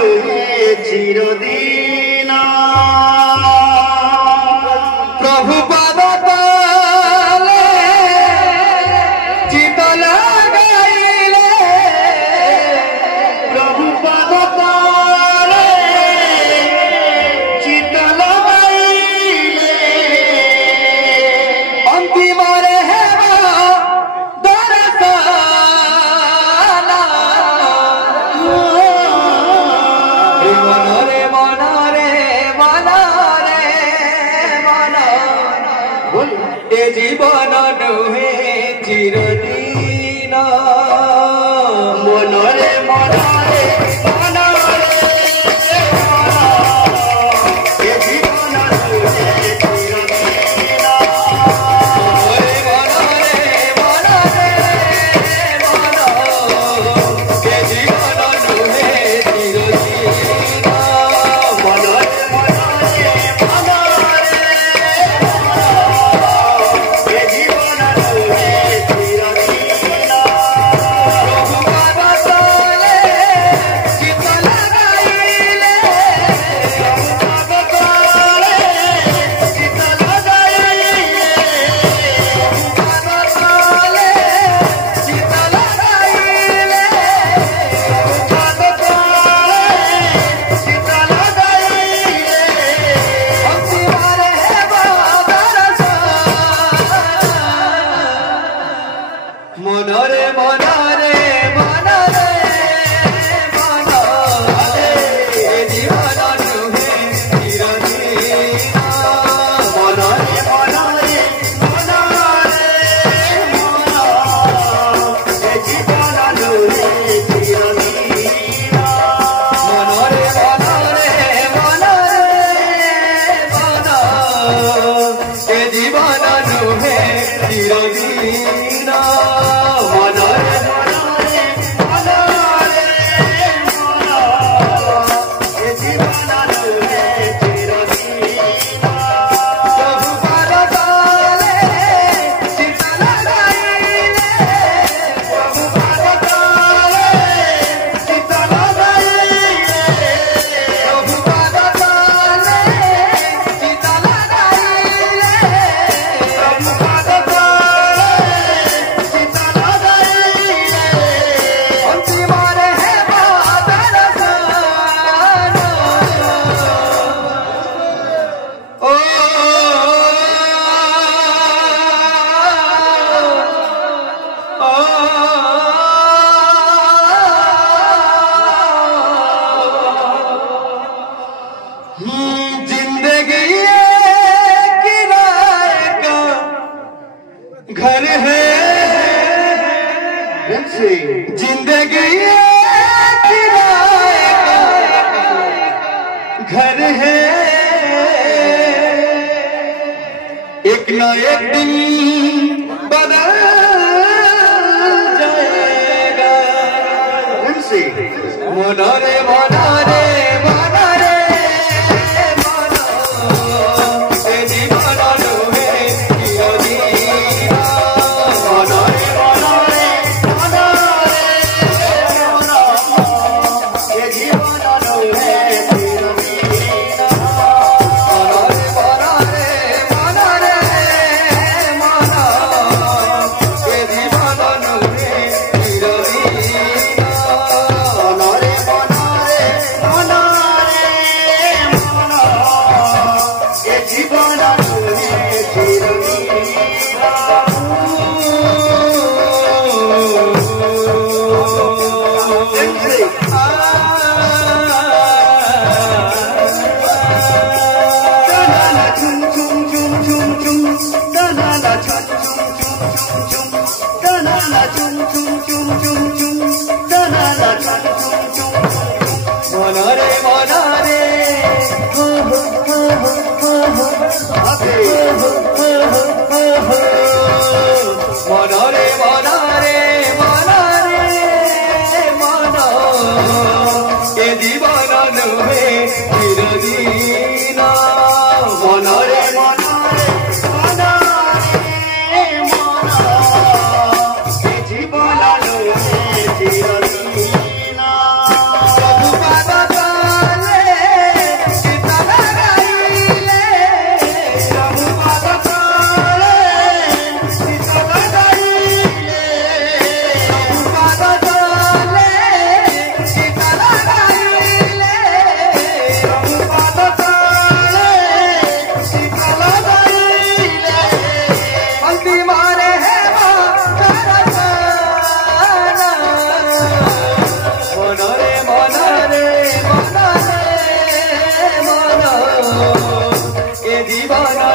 नुहे चिरदीन प्रभु पद तले चित लगाइले प्रभु पद तले चित लगाइले अंतिम जीवन नुहे चिरदीन मनरे मनरे मनरे ये जीवन नुहे चिरदीन मनरे मनरे मनरे ये जीवन नुहे चिरदीन मनरे मनरे मनरे मनरे मनरे मनरे जीवन नुहे चिरदीन मनरे मनरे मनरे जीवन नुहे चिरदीन मनरे मनरे मनरे जीवन नुहे चिरदीन घर है जिंदगी किराए का घर है एक न एक दिन बदल जाएगा मनरे मनरे मनरे मनरे मनरे मनरे मनरे मन के जीवन नुहे चिरदीन मनरे मनरे मनरे मन के जीवन नुहे चिरदीन प्रभु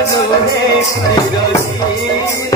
नुहे चिरदीन